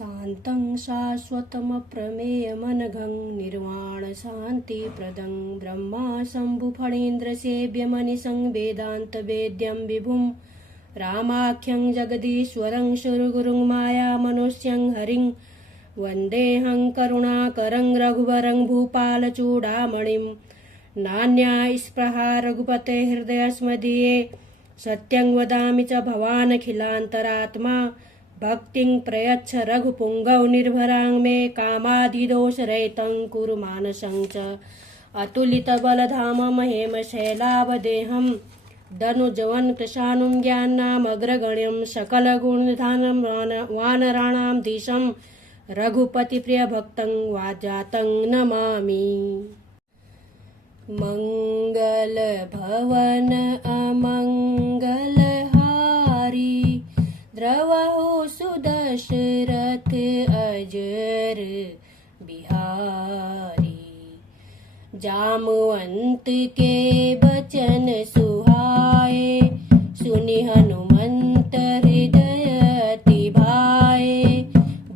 शान्तं शाश्वतमप्रमेयमनघं निर्वाणशान्तिप्रदं ब्रह्मा शम्भुफणीन्द्रसेव्यमनिशं वेदान्तवेद्यं विभुं रामाख्यं जगदीश्वरं सुरगुरुं मायामनुष्यं हरिं वन्देऽहं करुणाकरं रघुवरं भूपालचूडामणिं नान्या स्पृहा रघुपते हृदयस्मदीये सत्यं वदामि च भवानखिलान्तरात्मा भक्तिं प्रयच्छ रघुपुङ्गव निर्भरां मे कामादिदोषरहितं कुरु मानसं च अतुलितबलधामं हेमशैलावदेहं दनुजवनकृशानुं ज्ञानामग्रगण्यं सकलगुणनिधानं वानराणां धीशं रघुपतिप्रियभक्तं वाजातं नमामि। मंगलभवन अमंगलहारी द्रवहु सुदशरथ अजर बिहारी जामवंत के बचन सुहाए सुनि हनुमंत हृदय अति भाए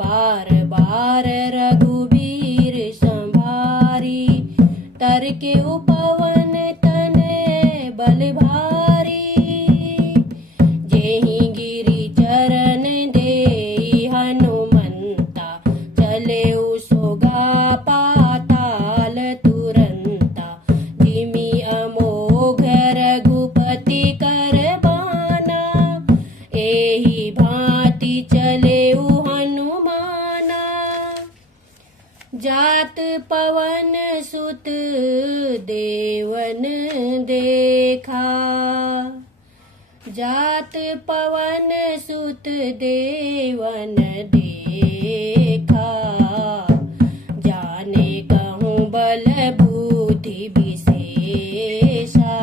बार बार रघुबीर संभारी तरके उपवन तने बल भारी जेहि गिरि चरण देई हनुमंता चले सोगा पाताल तुरंता जिमि अमोघ रघुपति कर बाना एहि भांति चले हनुमाना जात पवन सुत देवन देखा जात पवन सुत देवन देखा जाने कहूँ बल बुद्धि विशेषा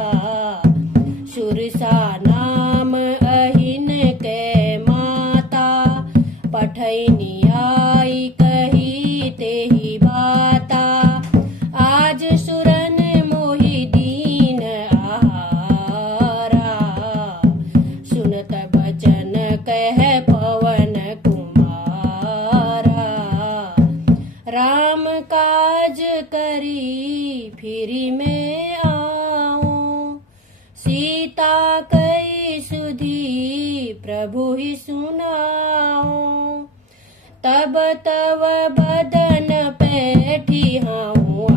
सुरसा नाम अहिन कै माता पठैनी आई कही तेहि बाता आज सुरन मोहि दीन आहारा सुनत बचन कह पवन कुमारा राम काज करी फिरि मैं आऊं सीता कई सुधी प्रभु ही सुनाऊं तब तव बदन पैठी हूँ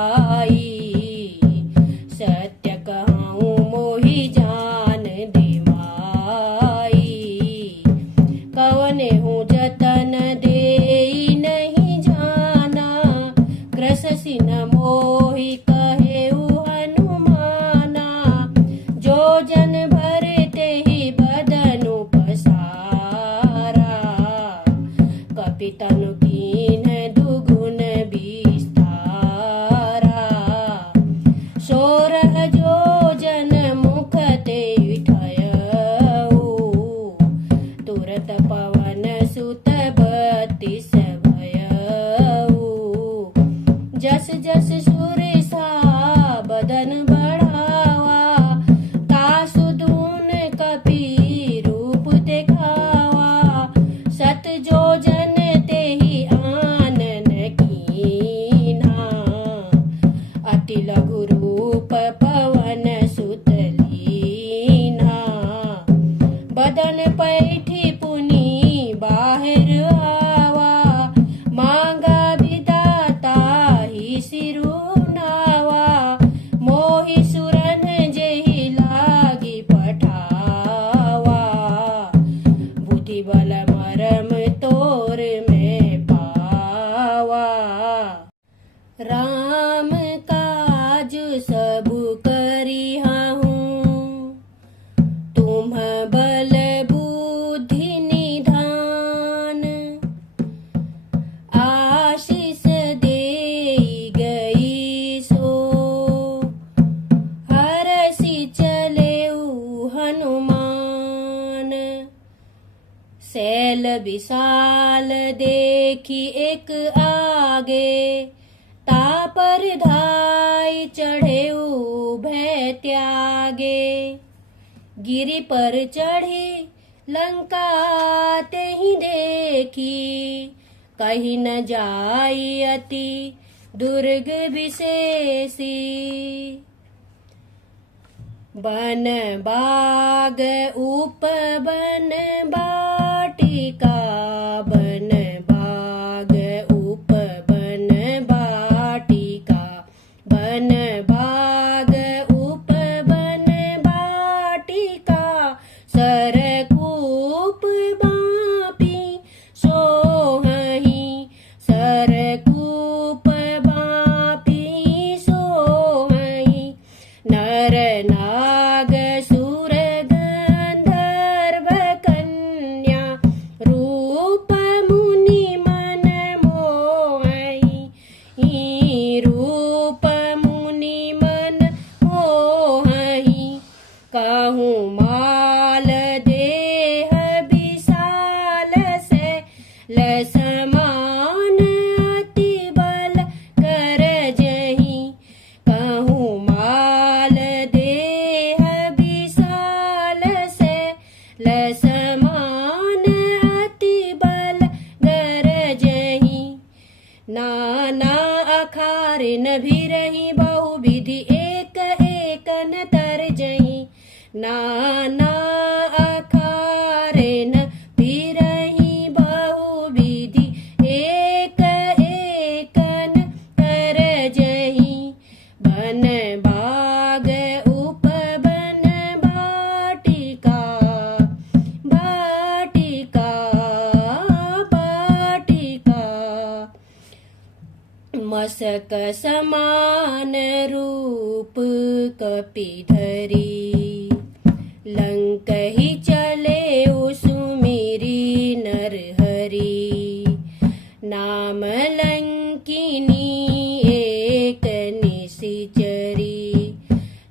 आई सत्य कहूँ मोहि जान दे माई कवने हूँ जतन दे नहीं जाना ग्रससि न मोहि कहे हनुमाना जो जन भरे तेहि बदनु पसारा कपितनु कीन दुगुन विस्तारा सोरह जो जन मुख ते उठयऊ तुरत पवन सुत बत्तीस भयऊ जस जस सुरसा बदन बढ़ावा तासु दून कपि रूप देखावा सत जो जन तेहि आनन कीन्हा अति लघु रूप पवन सुत लीन्हा बदन पैठी पुनि बाहिर आवा मांगा विदाता ही सिरुनावा मोहि सुरन जेहि लागी पठावा बुद्धि बल मरम तोर में पावा राम काज सबु करिहाहूँ तुम बल बुद्धि निधान आशीष देई गई सो हरषि चलेऊ हनुमान शैल विशाल देखी एक आगे तापर धाय चढ़ेऊ भय त्यागे गिरि पर चढ़ी लंका तेहि दे देखी कहीं न जाई अति दुर्ग विशेषी। बन बाग उपवन बाटिका बन बाग उपवन बाटिका बन बाग उपवन बाटिका सरकूप बापी सोहही सरकूप बापी सोहही नर नाग सुर गंधर्व कन्या रूप मुनि मन मोहई रूप मुनि मन मोहई कहूँ माल देह विशाल से लसमान अति बल कर जही कहूँ माल देह विशाल से लसमान अति बल कर जही। नाना अखार न भी रही बहु विधि एक एक न तर जही नाना अखार न भी रही बहु विधि एक एक न तर जही। बन बाग उपवन बाटिका बाटिका बाटिका मसक समान रूप कपिधरी लंक ही चले सुमिरी नरहरि नाम लंकिनी एक निशिचरी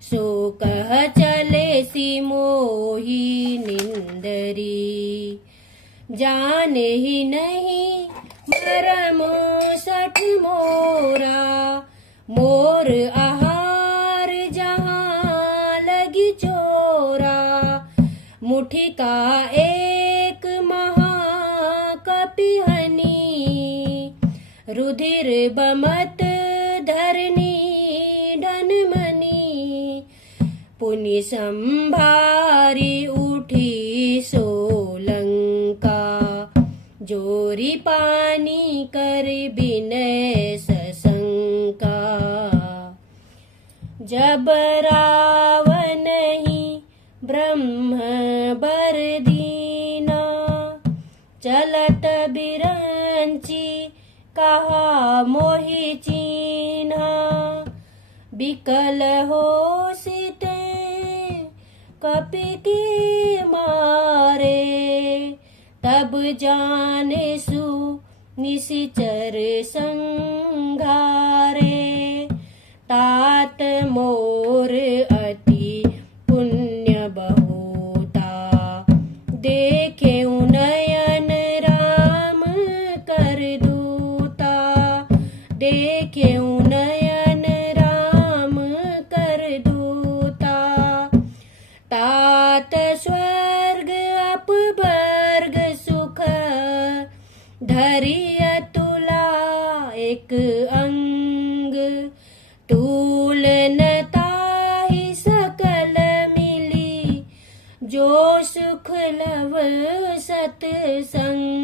सो कह चले सी मोही निंदरी जाने ही नहीं मरम सठ मोरा मोर आहार जहाँ लगी चोरा मुठी का एक महाकपिहनी रुधिर बमत धरनी धनमनी पुनि संभारी उठी सोलंका जोरी पानी कर बिनय सशंका। जब रावण ही ब्रह्म बर दीना चलत बिरंची कहा मोहि चीन्हा बिकल हो सीते कपि के मारे तब जाने सु निशिचर संघारे तात मोर अति पुण्य बहुता देखे नयन राम कर दूता देखे नयन राम कर दूता तात स्वर्ग अपवर्ग सुख धरि अतुला एक अंग तूल न ताहि सकल मिली जो सुख लव सतसंग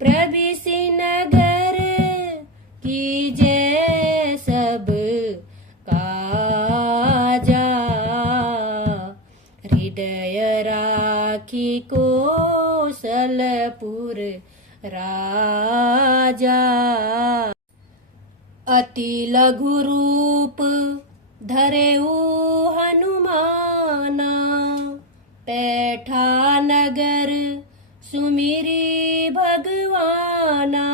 प्रविशि नगर की जय सब काजा हृदय राखी कौशलपुर राजा। अति लघु रूप धरेऊ हनुमाना पैठा नगर सुमिरी भगवाना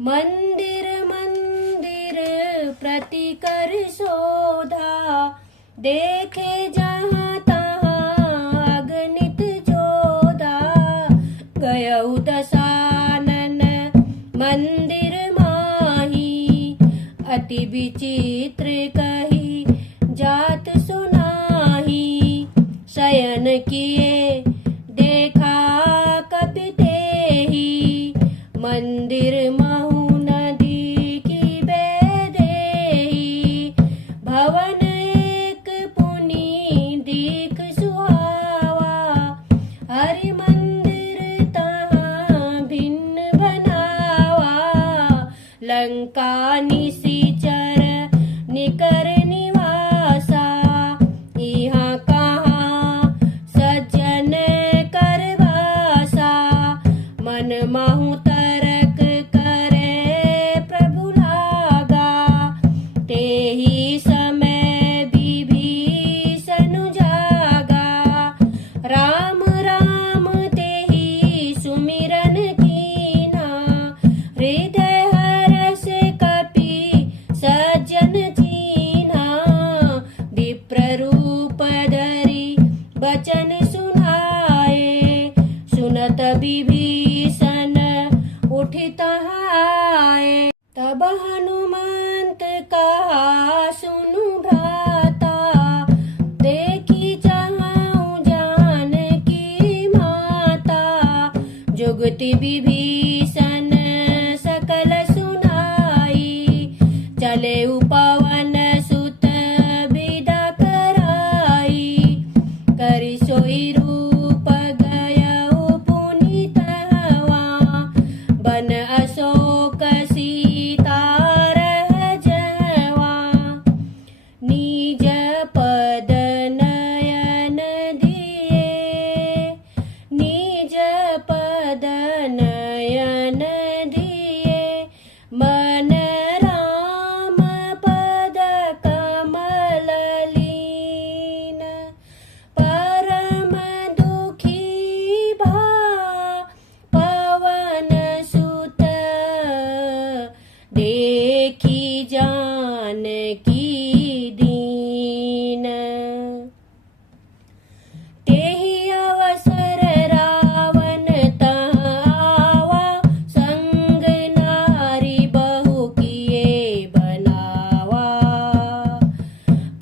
मंदिर मंदिर प्रति कर शोधा देखे जहाँ तहाँ अगणित जोधा गयऊ दशानन मंदिर माही अति विचित्र कही जात सुनाही शयन किए देखा कपि लंका निशिचर निकर निवासा इहाँ कहाँ सज्जन करवासा मन माहु तरक करे प्रभु लागा तेहि समय विभीषण जागा राम राम तेहि सुमिरन कीना हृदय हर्ष कपि सज्जन चीन्हा विप्र रूप धरि बचन सुनाए सुनत विभीषण उठित आए तब हनुमंत कहा सुनु भ्राता देखी जहाँ जानकी माता जुगति विभीषण सकल सुनाई चले पवन सुत विदा कराई करि सोई रूप गयउ पुनीत हवा बन अशोक सीता रह जवा निज पद नयन दिए निज पद नयन दिए मन राम पद कमल लीन परम दुखी भा पवन सुत देखी जानकी दीन तेहि अवसर रावण तहाँ आवा संग नारी बहु किए बनावा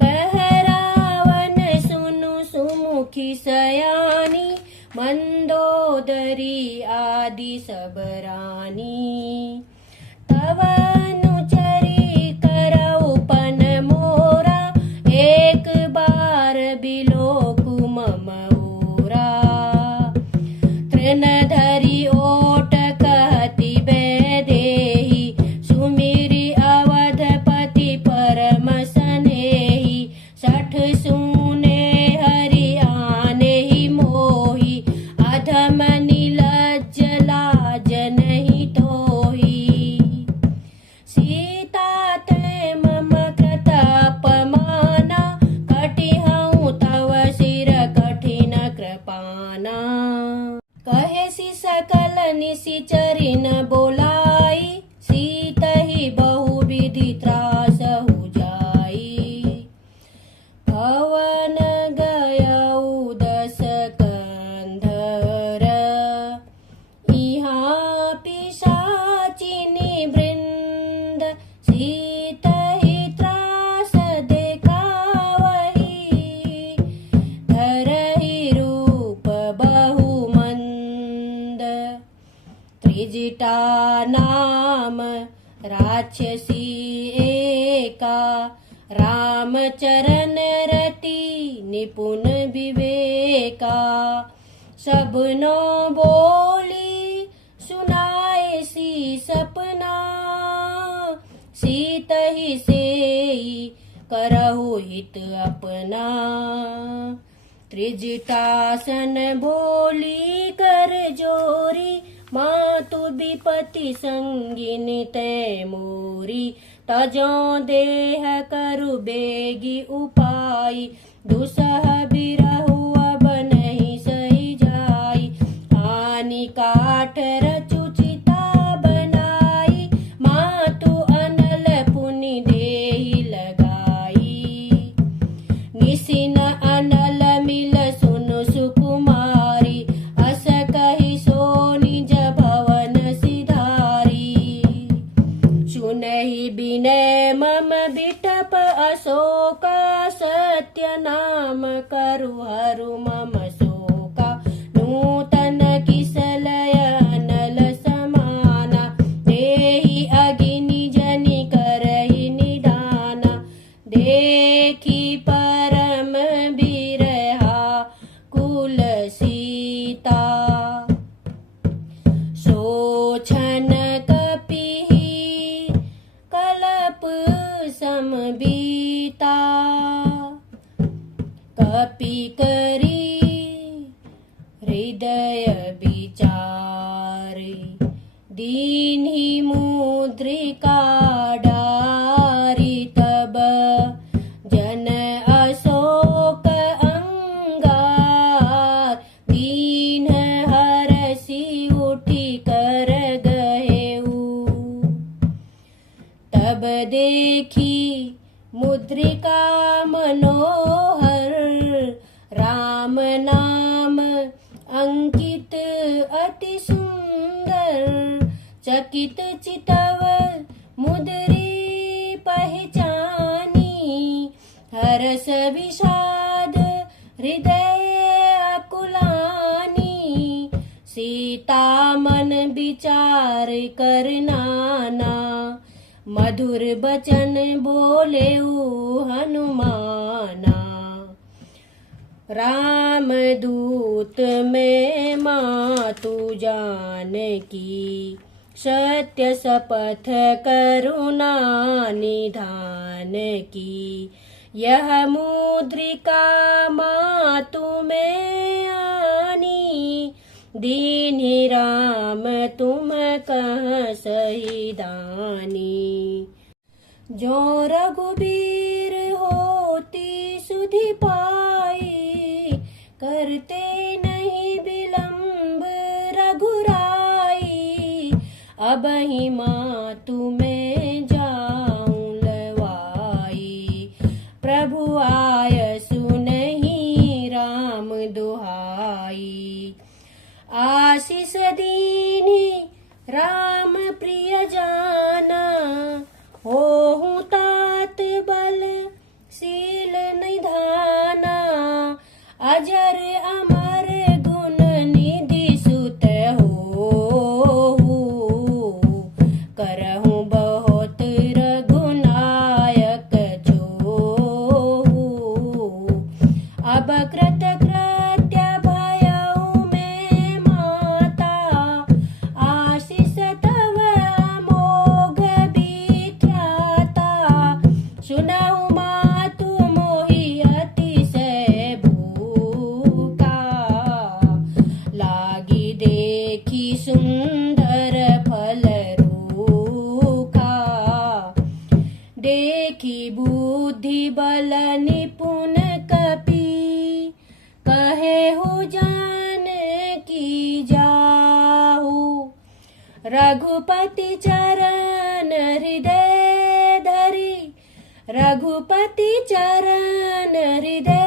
कह रावण सुनु सुमुखी सयानी मंदोदरी आदि सब रानी तव अनुचरी करऊ पन मोरा एक बार बिलोकु मम ओरा तृण धरि ओट कहति वैदेही सुमिरि अवधपति परम सनेही सठ सूने हरि आनेहि मोहि अधम निलज्ज लाज नहीं तोहि सीता ते मम कृत अपमाना कटिहउँ तव सिर कठिन कृपाना कहेसि सकल निशिचरि न बोलाई सीतहि बहु विधि त्रासहु जाई पवन गयउ दस कंधर इहाँ पिशाचिनी वृंद सीतहि त्रास देखावही धरहि रूप बहु मंद त्रिजटा नाम राक्षसी एका राम चरण रति निपुण विवेका सबनो बोली सुनाए सी सपना सीतहि सेई करहु हित अपना त्रिजटासन बोली कर जोरी मातु विपति संगिनी तै मोरी तजों देह करु बेगी उपाई दुसह बिरहु अब नहीं सही जाई हानि काठ रचु चिता बनाई मातु अनल पुनि देहि लगाई निसिन अनल मिल सुनु सुकुमारी अस कहि सो निज भवन सिधारी सुनहि विनय मम बिटप अशोका सत्य नाम करु हरु मम शोका नूतन किसलय विचारे। दीन्ही मुद्रिका डारी तब जन अशोक अंगार। दीन हरसी उठी कर गहेऊ। तब देखी मुद्रिका मनोहर, राम नाम अंकित अति सुंदर। चकित चितव मुद्री पहचानी, हरस विषाद हृदय अकुलानी। सीता मन विचार कर नाना, मधुर बचन बोलेऊ हनुमाना। राम दूत में मातु जानकी, सत्य शपथ करुणा निधान की। यह मुद्रिका मातु में आनी, दीन्ही राम तुम कह सही दानी। जो रघुबीर होती सुधि पाई, करते नहीं विलंब रघुराई। अबहि मातु में जाऊं लवाई, प्रभु आय सुनहि राम दुहाई। आशीष दीन्ही राम प्रिय जाना, होहु तात बल शील निधाना। अजर अमर गुण निधि सुत होहु, करहु बहुत रघुनायक जोहु। अब कृत कृत्य भयउ में माता, आशीष तव अमोघ विख्याता। सुनहु मातु मोहि अतिशय भूखा, लागी देखी सुंदर फल रूखा। देखी बुद्धि बल निपुण कपि, कहेहु जानकी जाहु। रघुपति चरण हृदय धरि, रघुपति चरण हृदय